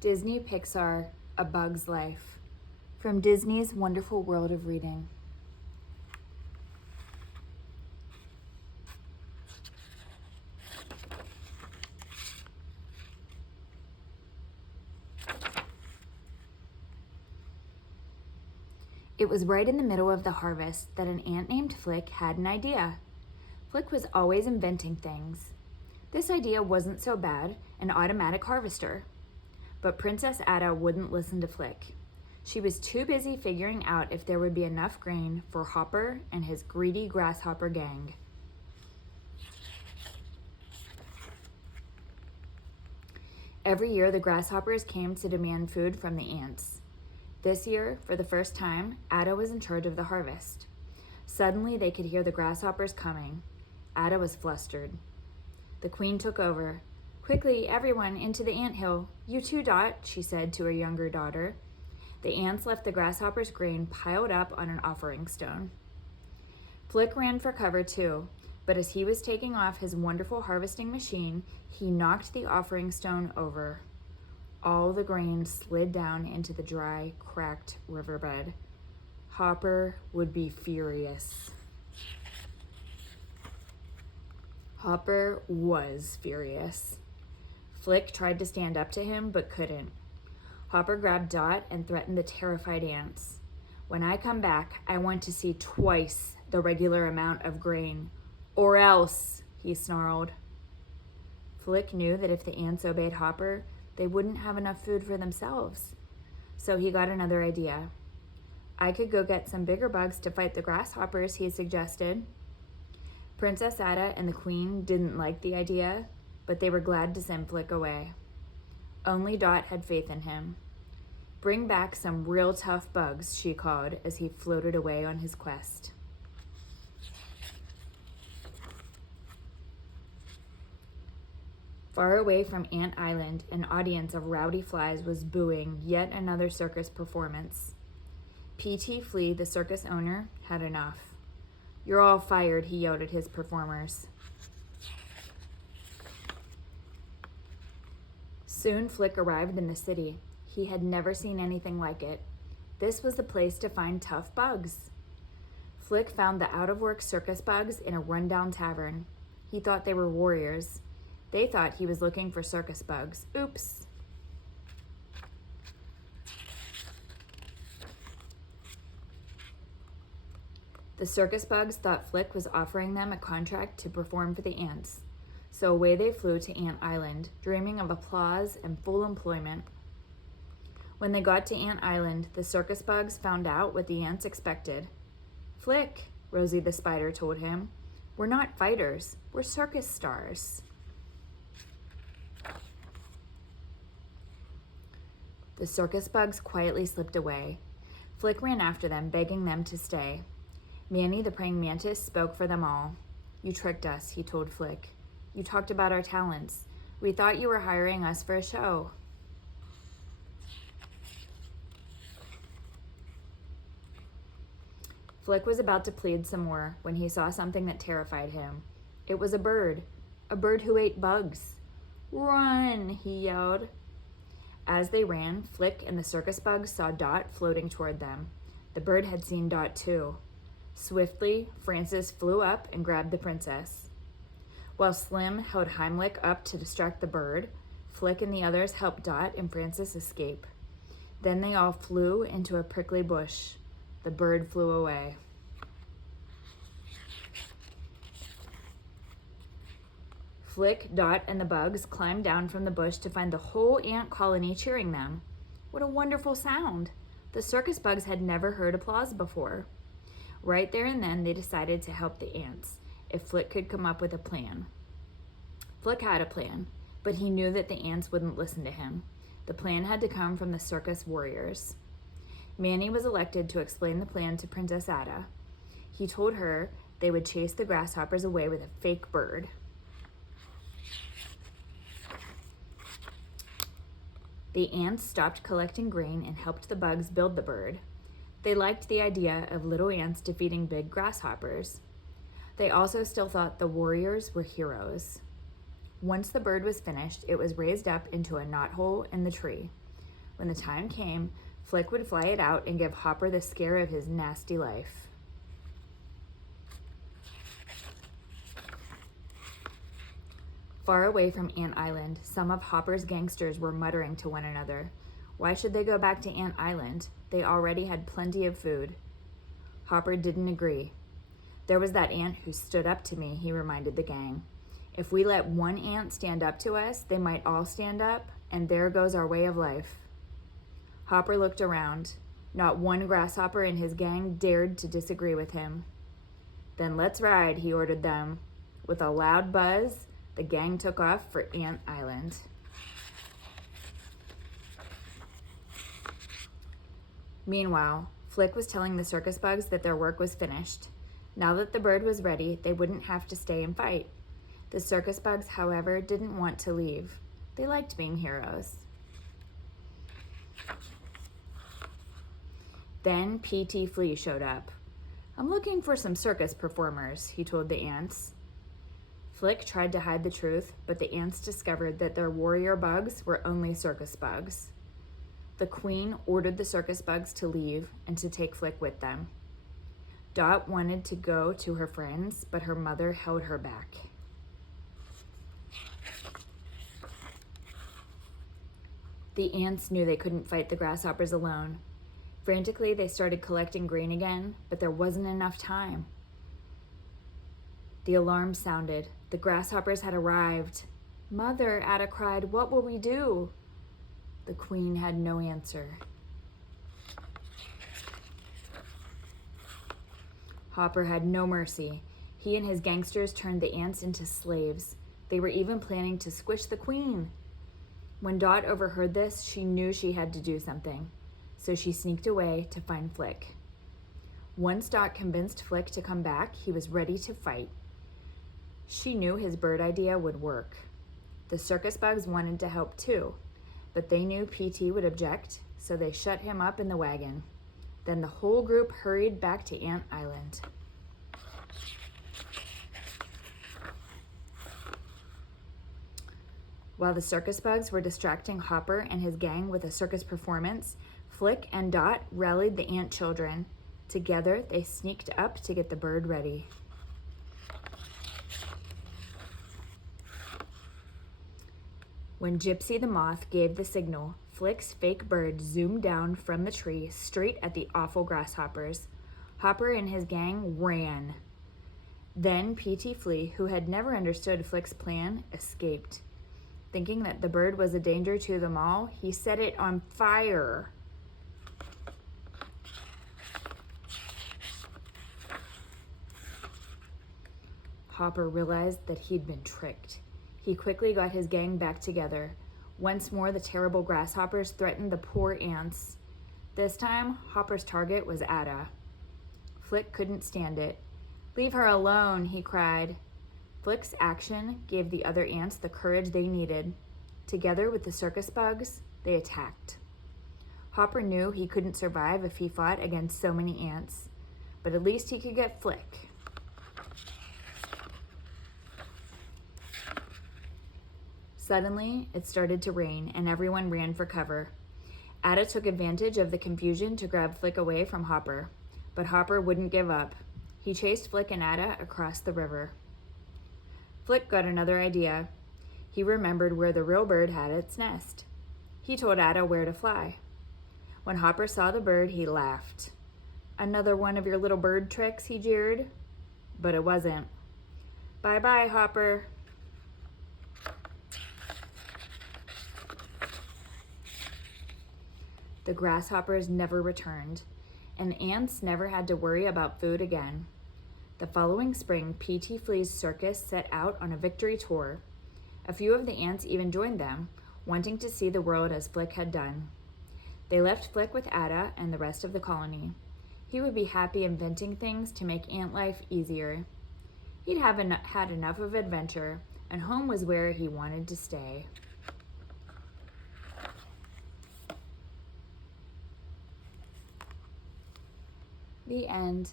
Disney Pixar, A Bug's Life. From Disney's Wonderful World of Reading. It was right in the middle of the harvest that an ant named Flick had an idea. Flick was always inventing things. This idea wasn't so bad, an automatic harvester. But Princess Ada wouldn't listen to Flick. She was too busy figuring out if there would be enough grain for Hopper and his greedy grasshopper gang. Every year, the grasshoppers came to demand food from the ants. This year, for the first time, Ada was in charge of the harvest. Suddenly, they could hear the grasshoppers coming. Ada was flustered. The queen took over. "Quickly, everyone, into the anthill. You too, Dot," she said to her younger daughter. The ants left the grasshoppers' grain piled up on an offering stone. Flick ran for cover too, but as he was taking off his wonderful harvesting machine, he knocked the offering stone over. All the grain slid down into the dry, cracked riverbed. Hopper would be furious. Hopper was furious. Flick tried to stand up to him, but couldn't. Hopper grabbed Dot and threatened the terrified ants. "When I come back, I want to see twice the regular amount of grain. Or else," he snarled. Flick knew that if the ants obeyed Hopper, they wouldn't have enough food for themselves. So he got another idea. "I could go get some bigger bugs to fight the grasshoppers," he suggested. Princess Ada and the queen didn't like the idea, but they were glad to send Flick away. Only Dot had faith in him. "Bring back some real tough bugs," she called as he floated away on his quest. Far away from Ant Island, an audience of rowdy flies was booing yet another circus performance. P.T. Flea, the circus owner, had enough. "You're all fired," he yelled at his performers. Soon Flick arrived in the city. He had never seen anything like it. This was the place to find tough bugs. Flick found the out-of-work circus bugs in a rundown tavern. He thought they were warriors. They thought he was looking for circus bugs. Oops. The circus bugs thought Flick was offering them a contract to perform for the ants. So away they flew to Ant Island, dreaming of applause and full employment. When they got to Ant Island, the circus bugs found out what the ants expected. "Flick," Rosie the spider told him, "we're not fighters, we're circus stars." The circus bugs quietly slipped away. Flick ran after them, begging them to stay. Manny the praying mantis spoke for them all. "You tricked us," he told Flick. "You talked about our talents. We thought you were hiring us for a show." Flick was about to plead some more when he saw something that terrified him. It was a bird who ate bugs. "Run!" he yelled. As they ran, Flick and the circus bugs saw Dot floating toward them. The bird had seen Dot too. Swiftly, Francis flew up and grabbed the princess. While Slim held Heimlich up to distract the bird, Flick and the others helped Dot and Francis escape. Then they all flew into a prickly bush. The bird flew away. Flick, Dot, and the bugs climbed down from the bush to find the whole ant colony cheering them. What a wonderful sound! The circus bugs had never heard applause before. Right there and then, they decided to help the ants if Flick could come up with a plan. Flick had a plan, but he knew that the ants wouldn't listen to him. The plan had to come from the circus warriors. Manny was elected to explain the plan to Princess Ada. He told her they would chase the grasshoppers away with a fake bird. The ants stopped collecting grain and helped the bugs build the bird. They liked the idea of little ants defeating big grasshoppers. They also still thought the warriors were heroes. Once the bird was finished, it was raised up into a knothole in the tree. When the time came, Flick would fly it out and give Hopper the scare of his nasty life. Far away from Ant Island, some of Hopper's gangsters were muttering to one another. Why should they go back to Ant Island? They already had plenty of food. Hopper didn't agree. There was that ant who stood up to me, he reminded the gang. If we let one ant stand up to us, they might all stand up, and there goes our way of life. Hopper looked around. Not one grasshopper in his gang dared to disagree with him. Then let's ride, he ordered them. With a loud buzz, the gang took off for Ant Island. Meanwhile, Flick was telling the circus bugs that their work was finished. Now that the bird was ready, they wouldn't have to stay and fight. The circus bugs, however, didn't want to leave. They liked being heroes. Then P.T. Flea showed up. I'm looking for some circus performers, he told the ants. Flick tried to hide the truth, but the ants discovered that their warrior bugs were only circus bugs. The queen ordered the circus bugs to leave and to take Flick with them. Dot wanted to go to her friends, but her mother held her back. The ants knew they couldn't fight the grasshoppers alone. Frantically, they started collecting grain again, but there wasn't enough time. The alarm sounded. The grasshoppers had arrived. Mother, Ada cried, what will we do? The queen had no answer. Hopper had no mercy. He and his gangsters turned the ants into slaves. They were even planning to squish the queen. When Dot overheard this, she knew she had to do something, so she sneaked away to find Flick. Once Dot convinced Flick to come back, he was ready to fight. She knew his bird idea would work. The circus bugs wanted to help too, but they knew P.T. would object, so they shut him up in the wagon. Then the whole group hurried back to Ant Island. While the circus bugs were distracting Hopper and his gang with a circus performance, Flick and Dot rallied the ant children. Together, they sneaked up to get the bird ready. When Gypsy the Moth gave the signal, Flick's fake bird zoomed down from the tree straight at the awful grasshoppers. Hopper and his gang ran. Then P.T. Flea, who had never understood Flick's plan, escaped. Thinking that the bird was a danger to them all, he set it on fire. Hopper realized that he'd been tricked. He quickly got his gang back together. Once more, the terrible grasshoppers threatened the poor ants. This time, Hopper's target was Ada. Flick couldn't stand it. Leave her alone, he cried. Flick's action gave the other ants the courage they needed. Together with the circus bugs, they attacked. Hopper knew he couldn't survive if he fought against so many ants, but at least he could get Flick. Suddenly, it started to rain, and everyone ran for cover. Ada took advantage of the confusion to grab Flick away from Hopper, but Hopper wouldn't give up. He chased Flick and Ada across the river. Flick got another idea. He remembered where the real bird had its nest. He told Ada where to fly. When Hopper saw the bird, he laughed. Another one of your little bird tricks, he jeered. But it wasn't. Bye-bye, Hopper. The grasshoppers never returned, and ants never had to worry about food again. The following spring, P.T. Flea's circus set out on a victory tour. A few of the ants even joined them, wanting to see the world as Flick had done. They left Flick with Ada and the rest of the colony. He would be happy inventing things to make ant life easier. He'd had enough of adventure, and home was where he wanted to stay. The end.